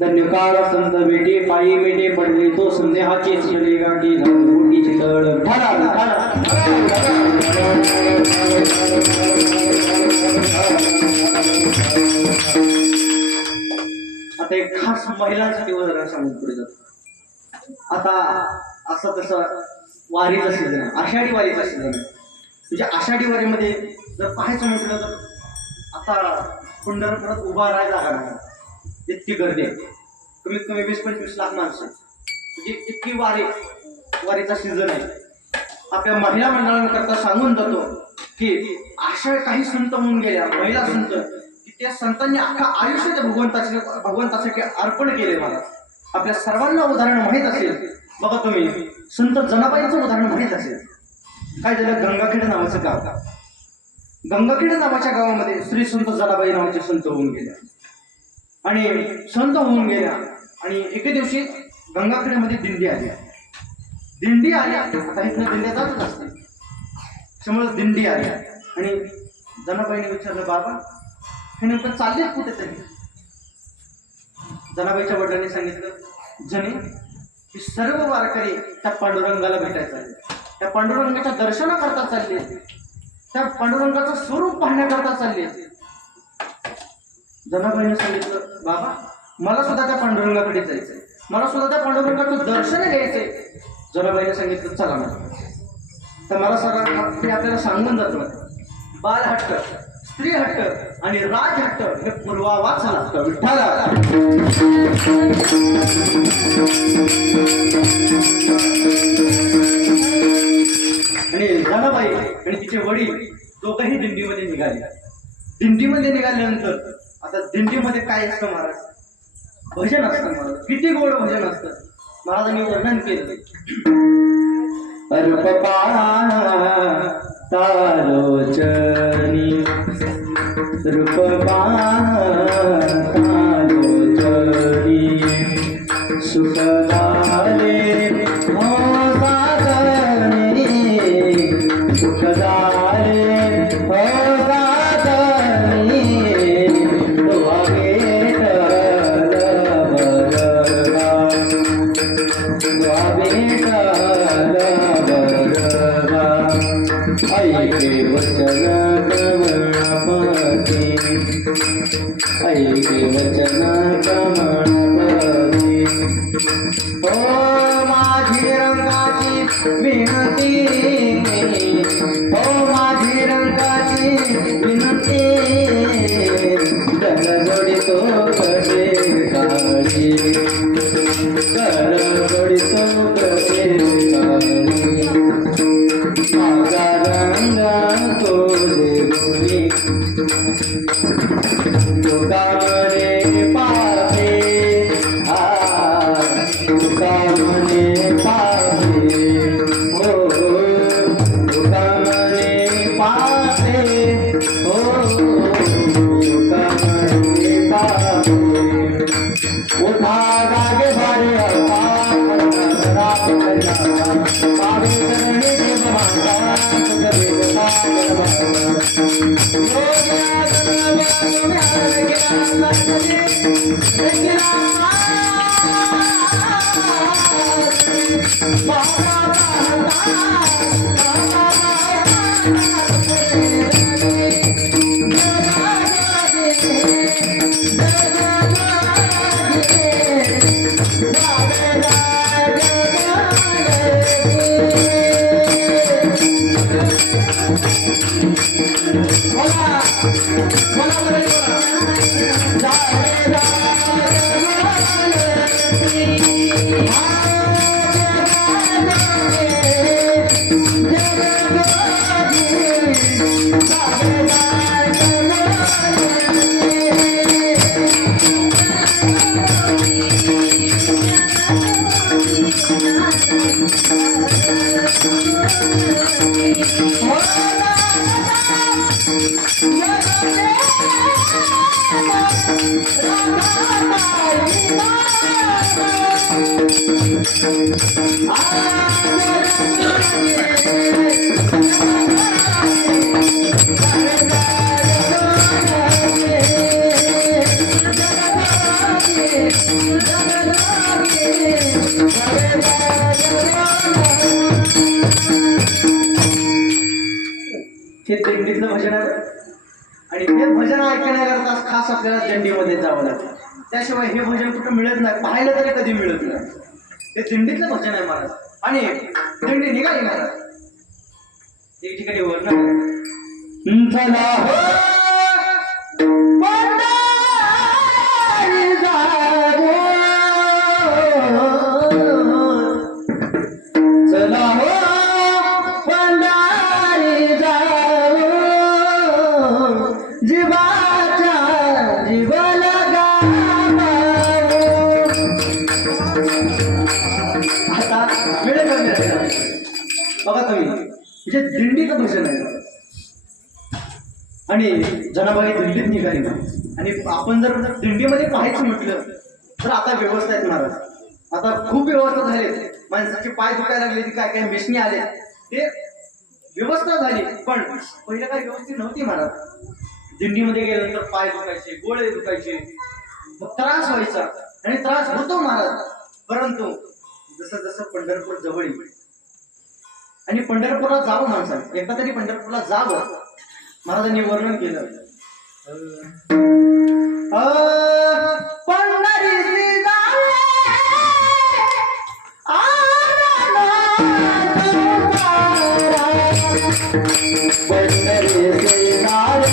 धन्यकाळ संत बेटे पायी मेटे पडले तो संदेहाची चले गाठी मोठीची तळ आता एक खास महिलांसाठी उदाहरण सांगून पुढे जातो. आता असं तसं वारीचा सीझन आहे, आषाढी वारीचा सीझन आहे. म्हणजे आषाढी वारीमध्ये जर पाहायचं म्हटलं तर आता पंढरपुरात उभा राहायला जागा नाही, इतकी गर्दी आहे. कमीत कमी 20-25 लाख माणसं, म्हणजे इतकी वारीचा सीझन आहे. आपल्या महिला मंडळांकरता सांगून जातो की अशा काही संत होऊन गेल्या, महिला संत, की त्या संतांनी अख्खा आयुष्य भगवंतासाठी अर्पण केले. मला आपल्या सर्वांना उदाहरण माहीत असेल बघा, तुम्ही संत जनाबाईंचं उदाहरण माहीत असेल. काय झालं, गंगाखेड नावाचं गाव, गंगाखेड नावाच्या गावामध्ये श्री संत जनाबाई नावाचे संत होऊन गेल्या. आणि संत होऊन गेल्या आणि एके दिवशी गंगाखेड्यामध्ये दिंडी आली. आता इथनं दिंड्या जातच असते, त्यामुळे दिंडी आली. आणि जनाबाईने विचारलं, बाबा हे नेमकं चालले कुठेतरी? जनाबाईच्या वडिलांनी सांगितलं, जने की सर्व वारकरी त्या पांडुरंगाला भेटायचं आहे, त्या पांडुरंगाच्या दर्शनाकरता चालले, त्या पांडुरंगाचं स्वरूप पाहण्याकरता चालले. जनाबाईने सांगितलं, बाबा मला सुद्धा त्या पांडुरंगाकडे जायचंय, मला सुद्धा त्या पांडुरंगाचं दर्शन घ्यायचंय. जनाबाईने सांगितलं, चला ना. तर मला सगळं आपल्याला सांगून जातो, बाल हट्ट, स्त्री हट्ट आणि राज हट्ट हे पूर्वावाच लागतं. विठ्ठला आणि जनाबाई आणि तिचे वडील दोघंही दिंडीमध्ये निघाले. दिंडीमध्ये निघाल्यानंतर आता दिंडीमध्ये काय असतं महाराज, भजन असतं महाराज. किती गोड भजन असतं. महाराजांनी वर्णन केलं, तारोचनी सुखदाले हो साधने, सुखदाले हो साधने, तुवा भेटल बरगा, तुवा भेटल बरगा. ऐके वचन कमळापती, ऐके वचन कमळापती. ओ माझी रंगाची विनंती, ओ माझी रंगाची विनंती, गडगडितो कसे काळी, गडगडितो कसे काळी. माझा रंग तोले गोरी, तुकाने पाहे, तुकाने पाहे, हो तुकाने पाहे, हो तुकाने पाहे. उठा गागे भारे आपल्याला दिंडीमध्ये जावं लागतं. त्याशिवाय हे भजन कुठं मिळत नाही, पाहायला तरी कधी मिळत नाही. ते दिंडीतलं भजन आहे महाराज. आणि दिंडी निघाली महाराज एक ठिकाणी वर्णन चला हो पंढरी जाऊ, चला हो पंढरी जाऊ, जीवाच्या जीवाला आता वेळ कमी राहिला बघा तुम्ही, म्हणजे दिंडीचं भजन आहे. आणि जनाबाई दिंडीत निघाली ना. आणि आपण जर दिंडीमध्ये पाहायचं म्हटलं तर आता व्यवस्था आहेत महाराज. आता खूप व्यवस्था झाली, माणसाचे पाय दुखायला लागले, काय काय मिशनी आले, ते व्यवस्था झाली. पण पहिलं काही व्यवस्थित नव्हती महाराज. दिंडीमध्ये गेल्यानंतर पाय दुखायचे, गोळे दुखायचे, त्रास व्हायचा आणि त्रास होतो महाराज. परंतु जसं जसं पंढरपूर जवळ आणि पंढरपूरला जावं माणसाने, एकदा तरी पंढरपूरला जावं, महाराजांनी वर्णन केलं. पंढरीची जावे पंढरीची जावे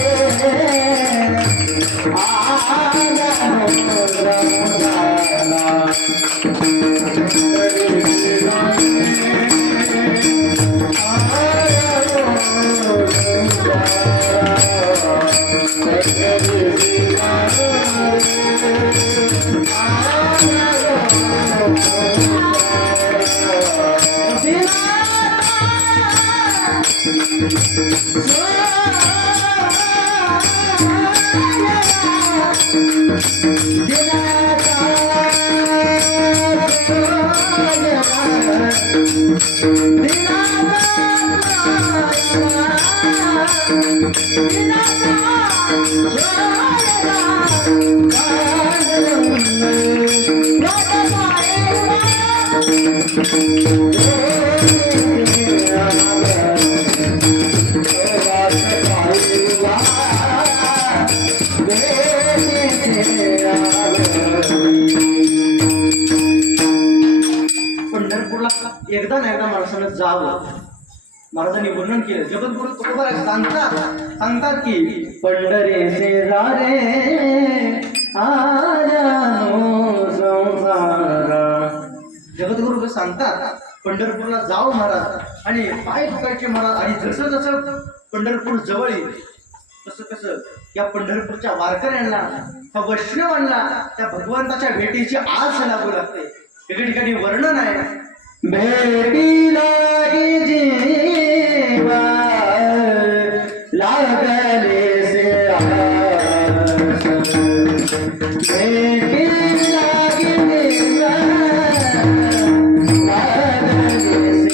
पंढरपूरला एकदा ना एकदा माणसानं जावं. महाराजांनी वर्णन केलं. जगद्गुरु तुकोबाराय सांगतात की पंढरीचे रे आजानो संसारा. जगद्गुरु सांगतात पंढरपूरला जावं महाराज आणि पाय दुखायचे महाराज. आणि जसं जसं पंढरपूर जवळ येईल तसं तसं या पंढरपूरच्या वारकऱ्यांना, त्या वैष्णवांना त्या भगवंताच्या भेटीची आस लागू लागते. एके ठिकाणी वर्णन आहे, भेटीला जीवा लागले से भेटीला जीवा लागले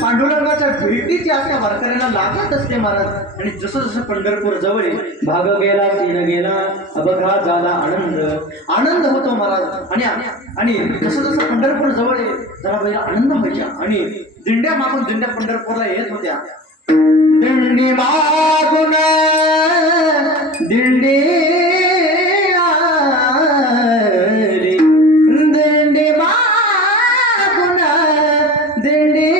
पांडुरंगाच्या भेटीची आपल्या वारकऱ्यांना लागत असते महाराज. आणि जसं जसं पंढरपूर जवळ भाग गेला तीन गेला अपघात झाला आनंद होतो महाराज. आणि जसं जसं पंढरपूर जवळ जरा पहिला आनंद व्हायचा. आणि दिंड्या मागून दिंड्या पंढरपूरला येत होत्या. दिंडी मागून दिंडी दिंडी मागून दिंडी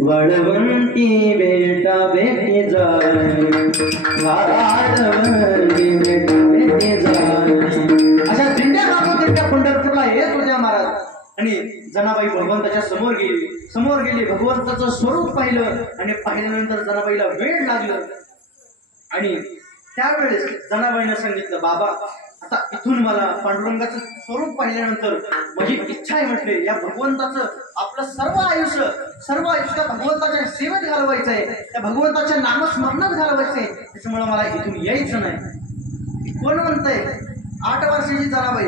वळवंती बेटा भेटी जाय वाळवंती बेटा भेटी जाय. अशा दिंड्या मागून दिंड्या पंढरपूरला येत होत्या महाराज. आणि जनाबाई भगवंताच्या समोर गेली भगवंताचं स्वरूप पाहिलं. आणि पाहिल्यानंतर जनाबाईला वेळ लागलं. आणि त्यावेळेस जनाबाईनं सांगितलं, बाबा आता इथून मला पांडुरंगाचं स्वरूप पाहिल्यानंतर माझी इच्छा आहे म्हटले या भगवंताचं आपलं सर्व आयुष्य भगवंताच्या सेवेत घालवायचं आहे, त्या भगवंताच्या नामस्मरणात घालवायचं आहे. त्याच्यामुळे मला इथून यायचं नाही. कोण म्हणतंय 8 वर्षाची जनाबाई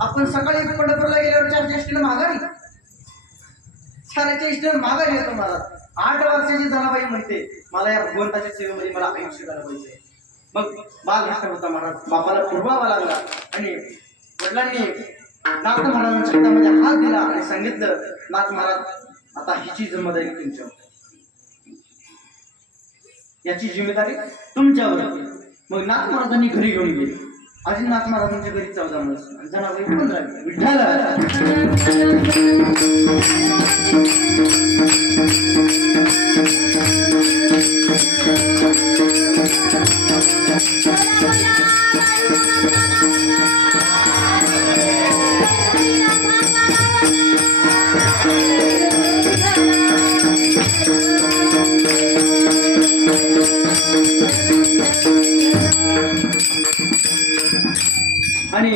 आपण सकाळी पंढरपूरला गेल्यावर 4च्या एसटीनं माघारी 4च्या एसटीनं माघारी येतो. मला 8 वर्षाची जनाबाई म्हणते मला या भगवंताच्या सेवेमध्ये मला आयुष्य घालवायचं आहे. मग बाल हट्ट होता महाराज, बापाला पुरवावा लागला आणि वडिलांनी नाथ महाराजांच्या हातामध्ये हात दिला आणि सांगितलं नाथ महाराज आता हिची जिम्मेदारी तुमच्यावर, याची जिम्मेदारी तुमच्यावर. मग नाथ महाराजांनी घरी घेऊन गेले. आधी नाथ महाराजांच्या घरी 14 माणसं, जनाबाई 15. आणि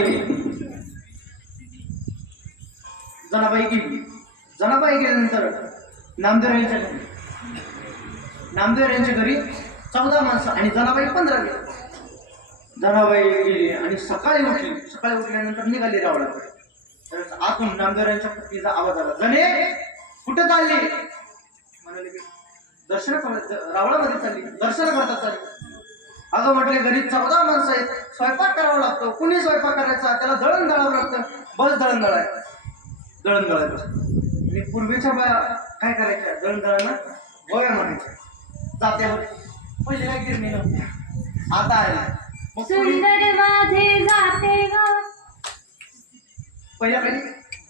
जनाबाई गेल्यानंतर नामदेव यांच्या घरी 14 माणसं आणि जनाबाई 15 गेली. जनाबाई गेली आणि सकाळी उठल्यानंतर निघाली रावळाकडे. तर आतून नामदेव यांच्या पत्नीचा आवाज आला, जने कुठे चालली? म्हणाले दर्शन रावळामध्ये चालली, दर्शन करता चालली. अगं म्हटले घरी 14 माणसं आहेत, स्वयंपाक करावा लागतो. कुणी स्वयंपाक करायचा? त्याला दळण दळावं लागतं. बस दळण दळायचं. आणि पूर्वीच्या बाया काय करायच्या? दळण दळायला गोव्या म्हणायच्या. जात्यावर पहिले काय गिरणी नव्हत्या, आता आहे. पहिल्या काही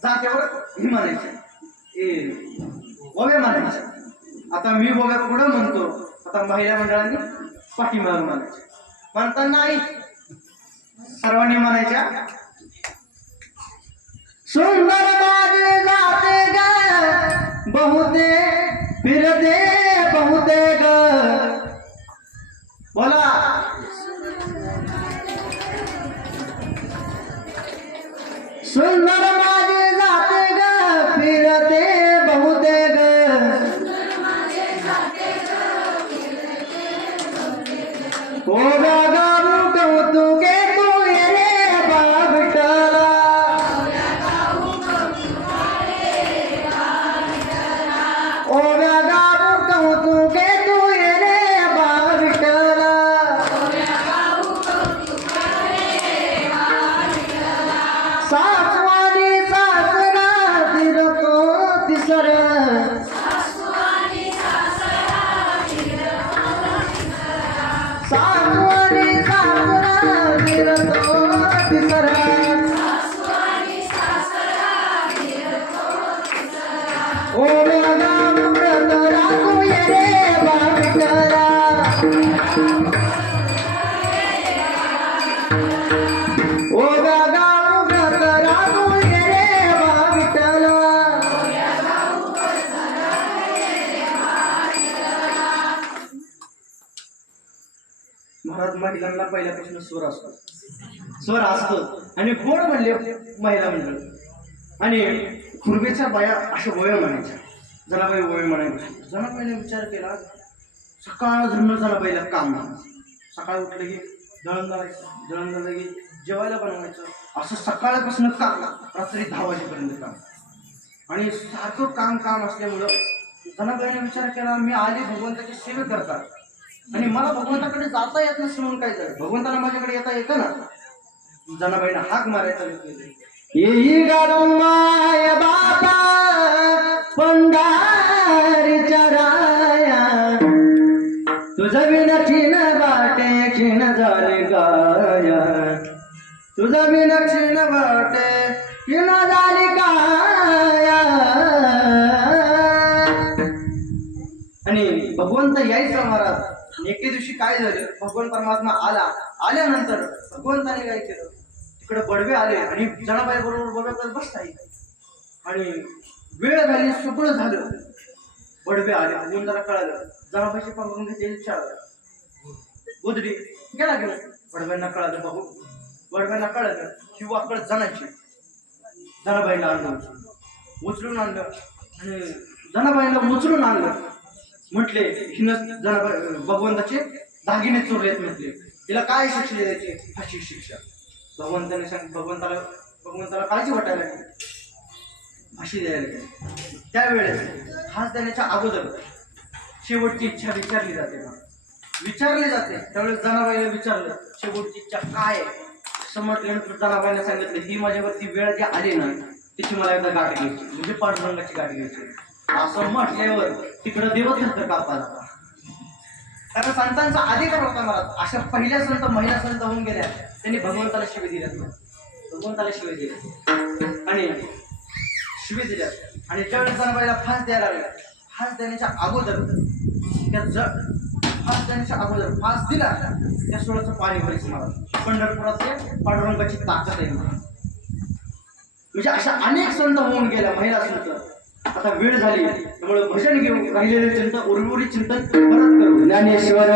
जात्यावर ही म्हणायच्या गोव्या म्हणायच्या. आता मी गोव्या पुढं म्हणतो, आता महिला मंडळांनी पाठीमाग म्हणायच्या. म्हणता नाही, सर्वांनी म्हणायच्या सुंदर माझे जाते ग बहुते फिरते बहुते ग. बोला सुंदर माझे जाते ग फिरते बहुते ग. ओ गाऊ कौतुके तू ये रे बाबटला. ओ गाऊ कौतुके तू ये रे बाबटला. सासवानी सासरा फिरतो तिसर. सासवानी सासरा फिरतो तिसरा. ओ गाऊ व्रत राखू ये रे बाबटला. ओ गाऊ व्रत राखू ये रे बाबटला. महाराज महिलांना पहिल्यापासून स्वर असतो आणि गोड म्हणले महिला मंडळ. आणि खुर्बेच्या बाया अशा गोव्या म्हणायच्या, जनाबाई गोव्या म्हणायच्या. जनाबाईने विचार केला सकाळ धरणं जनाबाईला काम नाही. सकाळी उठलं की दळण दळायचं की जेवायला बनवायचं, असं सकाळपासून काम, रात्री 10 वाजेपर्यंत काम. आणि सारखं काम असल्यामुळं जनाबाईने विचार केला मी आली भगवंताची सेवा करतात आणि मला भगवंताकडे जाता येत नसेल म्हणून काय झालं, भगवंताला माझ्याकडे येता येतं ना. जनाबाईनं हाक मारायचा येई गाय बापा पंढारीच्या राया. तुझं बिन क्षीण वाटे क्षीण झाले गाया. तुझं बिन क्षीण वाटे क्षीण झाली गाया. आणि भगवंत यायचा महाराज. एके दिवशी काय झालं, भगवान परमात्मा आल्यानंतर भगवंताने काय केलं, तिकडे बडवे आले आणि जनाबाई बरोबर बोलत बसता येईल. आणि वेळ झाली, सगळं झालं, बडवे आले. भगवंताला कळालं, जनाबाईचे पांघरून घेतले, विचारलं गोदडी गेला. बडव्यांना कळालं वडव्यांना कळलं ही वाकड जनाची. जनाबाईला आणलं, उचलून आणलं आणि जनाबाईला उचलून आणलं. म्हटले हिनं जनाबाई भगवंताचे दागिने चोरलेत. म्हटले तिला काय शिक्षा द्यायची? फाशी शिक्षा. भगवंताने भगवंताला काळजी वाटायला लागली, फाशी द्यायला लागली. त्यावेळेस फास देण्याच्या अगोदर शेवटची इच्छा विचारली जाते ना, विचारली जाते. त्यावेळेस जनाबाईला विचारलं शेवटची इच्छा काय आहे. असं म्हटल्यानंतर जनाबाईने सांगितलं ही माझ्यावरती वेळ जी आली ना तिची मला एकदा गाठ घ्यायची, म्हणजे पांडुरंगाची गाठ घ्यायची. असं म्हटल्यावर तिकडं देवथंत कापाला. कारण संतांचा अधिकार होता मला. अशा पहिल्या संत महिला संत होऊन गेल्या, त्यांनी भगवंताला शिवे दिल्यात ना, भगवंताला शिवे दिल्या आणि शिवे दिल्या. आणि ज्यावेळेस जनाबाईला फास द्यायला लागला, फास देण्याच्या अगोदर फास दिला त्या सोळाचं पाणी व्हायचं मला. पंढरपुरात पांडुरंगाची ताकद आहे. म्हणजे अशा अनेक संत होऊन गेल्या, महिला संत. आता वेळ झाली त्यामुळे भजन घेऊन राहिलेले चिंतन, उर्वरित चिंतन परत करू. ज्ञानेश्वर